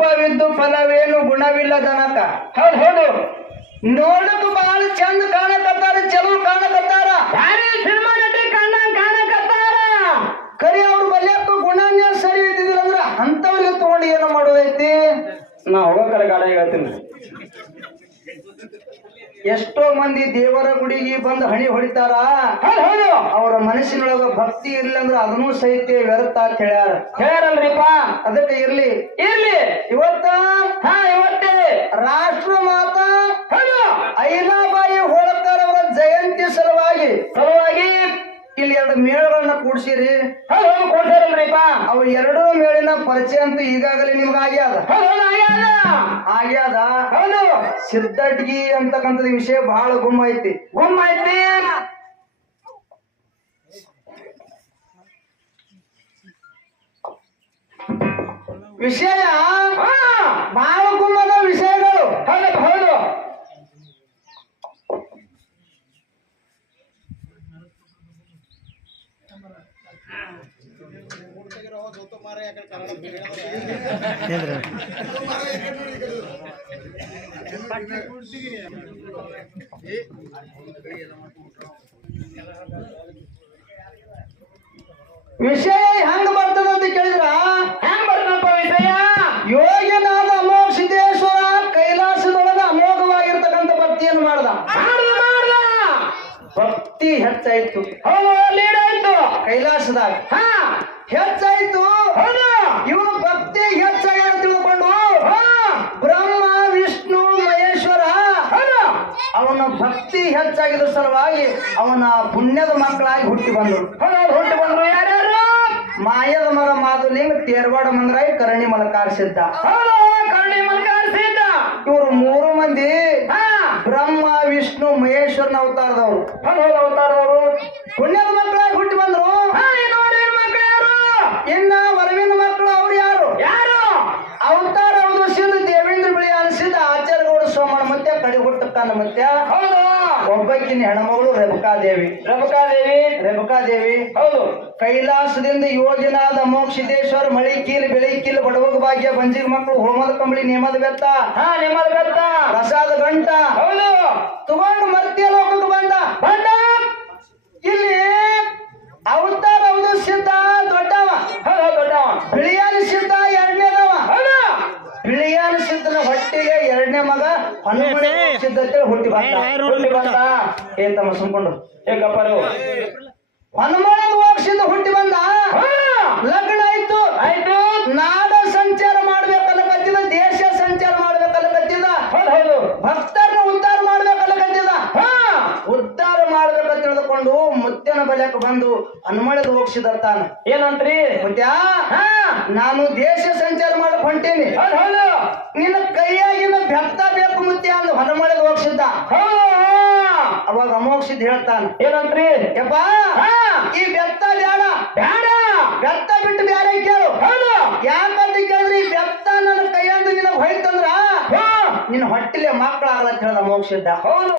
ರೂಪವಿದ್ದು ಫಲವೇನು ಗುಣವಿಲ್ಲದನಕ. ಹೌದು ಹೌದು. ನೋಡಕ್ ಬಹಳ ಚಂದ ಕಾಣಕತ್ತಾರ, ಚಲೋ ಕಾಣಕತ್ತಾರ, ಯಾರೇ ಸಿನಿಮಾ ನಟಿ ಕಾಣಕತ್ತಾರ. ಕರಿ ಅವ್ರ ಬಲ್ಯಕ್ಕೂ ಗುಣನೇ ಸರಿ ಇದ್ದಿದ್ದಿಲ್ಲ ಅಂದ್ರ ಅಂತವ್ರಿಗೆ ತಗೊಂಡು ಏನು ಮಾಡೋದೈತಿ. ನಾ ಹೋಗೋ ಕಡೆ ಗಾಡಿ ಹೇಳ್ತೀನಿ. ಎಷ್ಟೋ ಮಂದಿ ದೇವರ ಗುಡಿಗೆ ಬಂದು ಹಣಿ ಹೊಡಿತಾರ. ಹೌದು. ಅವರ ಮನಸ್ಸಿನೊಳಗ ಭಕ್ತಿ ಇರ್ಲಿ ಅಂದ್ರ ಅದನ್ನೂ ಸಹಿತ ವ್ಯರ್ಥ ಅಂತ ಹೇಳ್ಯಾರಲ್ರಿಪ್ಪ. ಅದಕ್ಕೆ ಇರ್ಲಿ ಇವತ್ತೇ ರಾಷ್ಟ್ರ ಮಾತಾ ಅಹಿಲಾಬಾಯಿ ಹೋಳಕರ್ ಅವರ ಜಯಂತಿ ಸಲುವಾಗಿ ಇಲ್ಲಿ 2 ಮೇಳಗಳನ್ನ ಕೂಡ್ಸಿರಿ. ಕೊಡ್ತಾರಲ್ರಿಪ್ಪ. ಅವು 2 ಮೇಳಿನ ಪರಿಚಯ ಅಂತೂ ಈಗಾಗಲೇ ನಿಮ್ಗೆ ಆಗ್ಯಾದ. ಹೌದು. ಸಿದ್ದಡ್ಗಿ ಅಂತಕ್ಕಂಥದ್ ವಿಷಯ ಬಹಳ ಗುಮ್ಮ ಐತಿ. ವಿಷಯ ಬಹಳ ಗುಮ್ಮದ ವಿಷಯಗಳು. ಹೌದು. ವಿಷಯ ಹೆಂಗ ಬರ್ತದ ಅಂತ ಕೇಳಿದ್ರ, ಹೆಂಗ್ ಬರ್ತದಪ್ಪ ವಿಷಯ? ಯೋಗಿನಾದ ಅಮೋಘ ಸಿದ್ದೇಶ್ವರ ಕೈಲಾಸದೊಳಗ ಅಮೋಘವಾಗಿರ್ತಕ್ಕಂಥ ಭಕ್ತಿಯನ್ನು ಮಾಡ್ದ. ಭಕ್ತಿ ಹೆಚ್ಚಾಯ್ತು. ಲೀಡ್ ಆಯ್ತು ಕೈಲಾಸದಾಗ ಹೆಚ್ಚಾಯ್ತು. ಇವನು ಭಕ್ತಿ ಹೆಚ್ಚಾಗಿ ತಿಳ್ಕೊಂಡು ಬ್ರಹ್ಮ ವಿಷ್ಣು ಮಹೇಶ್ವರ ಅವನ ಭಕ್ತಿ ಹೆಚ್ಚಾಗಿದ್ದ ಸಲುವಾಗಿ ಅವನ ಪುಣ್ಯದ ಮಕ್ಕಳಾಗಿ ಹುಟ್ಟಿ ಬಂದರು. ಯಾರ್ಯಾರು? ಮಾಯದ ಮಗ ಮಾಧುಲಿಂಗ, ತೇರ್ವಾಡ ಮಂಗರಾಯಿ, ಕರಣಿ ಮಲಕಾರ್ಸಿದ್ದ. ಇವರು 3 ಮಂದಿ ಬ್ರಹ್ಮ ವಿಷ್ಣು ಮಹೇಶ್ವರನ ಅವತಾರದವರು. ಪುಣ್ಯದ ಮಕ್ಕಳಾಗಿ ಹುಟ್ಟಿ ಬಂದ್ರು. ಇನ್ನ ವರವಿನ ಮಕ್ಕಳು ಅವ್ರು ಯಾರು? ಅವತಾರ ಅವಧೂಸಿದ ದೇವೇಂದ್ರ ಬಿಳಿ ಅನಿಸಿದ ಆಚಾರ್ಯಗೌಡ ಸೋಮಣ್ಣ ಮತ್ತೆ ಕಡಿ ಹುಟ್ಟಕ್ಕನ್ನ ಮತ್ತೆ ಒಬ್ಬಕ್ಕಿನ ಹೆಣ್ಮಗಳು ರೇಬಕಾದೇವಿ. ಹೌದು. ಕೈಲಾಸದಿಂದ ಯೋಗಿನಾದ ಅಮೋಘ ಸಿದ್ದೇಶ್ವರ ಮಳಿಕೀಲ್ ಬೆಳಿಕೀಲ್ ಬಡವಗ ಭಾಗ್ಯ ಬಂಜಿಗ ಮಕ್ಕಳು ಹೋಮದ ಕಂಬಳಿ ನೇಮದ ಬೆತ್ತ ಪ್ರಸಾದ ಗಂಟ ತಗೊಂಡು ಮತ್ತೆ ಲೋಕಕ್ಕೆ ಬಂದ. ಇಲ್ಲಿ ಅವತಾರ ಅವಧೂ ಸಿದ್ಧ ದೊಡ್ಡವ, ಬಿಳಿಯಾನ ಸಿದ್ಧ 2ನೇದವ. ಬಿಳಿಯಾನ ಸಿದ್ಧನ ಹೊಟ್ಟಿಗೆ 2ನೇ ಮಗ ಹನುಮನ ಸಿದ್ಧತೆ ಹುಟ್ಟಿ ಬಂದ. ತಮ್ಮ ಸುಮ್ಕೊಂಡು ಹನುಮನ ಸಿದ್ಧ ಹುಟ್ಟಿ ಬಂದ. ಲಗ್ನ ಆಯ್ತು. ನಾಡ ಸಂಚಾರ ಮಾಡ್ಬೇಕಲ್ಲ ಕತ್ತಿದ, ದೇಶ ಸಂಚಾರ ಮಾಡ್ಬೇಕಲ್ಲ ಕತ್ತಿದ, ಭಕ್ತರನ್ನ ಉದ್ಧಾರ ಮಾಡ್ಬೇಕಲ್ಲ ಕತ್ತಿದ. ಉದ್ಧಾರ ಮಾಡ್ಬೇಕಂತ ತಿಳಿದುಕೊಂಡು ಮುತ್ತನ ಬಲ್ಯಕ್ಕೆ ಬಂದು ಹನುಮಳದ ಹೋಗ್ಸಿದತ್ತಾನ. ಏನಂತ್ರಿ? ಮುತ್ಯ, ನಾನು ದೇಶ ಸಂಚಾರ ಮಾಡಕ್ ಹೊಂಟೀನಿ, ನಿನ್ನ ಕೈಯಾಗಿನ ಬೆತ್ತ ಬೇಕು ಮುತ್ಯ ಅಂದು ಹನುಮಳದ ಹೋಗ್ಸಿದ್ದ. ಅವಾಗ ಅಮೋಘ ಸಿದ್ಧ ಹೇಳ್ತಾನ. ಏನಂತ್ರಿ? ಯಪ್ಪ, ಈ ಬೆತ್ತ ಬೇಡ, ಬೆತ್ತ ಬಿಟ್ಟು ಬೇರೆ ಕೇಳು. ಯಾಕಂತ ಕೇಳಿದ್ರಿ, ಈ ಬೆತ್ತ ನನ್ನ ಕೈಯಂದು ನಿನಗೆ ಹೋಯ್ತಂದ್ರ ನಿನ್ನ ಹೊಟ್ಟಿಲೆ ಮಕ್ಕಳಾಗಲ್ಲ ಅಂತ ಹೇಳ್ದ ಅಮೋಘ ಸಿದ್ಧ.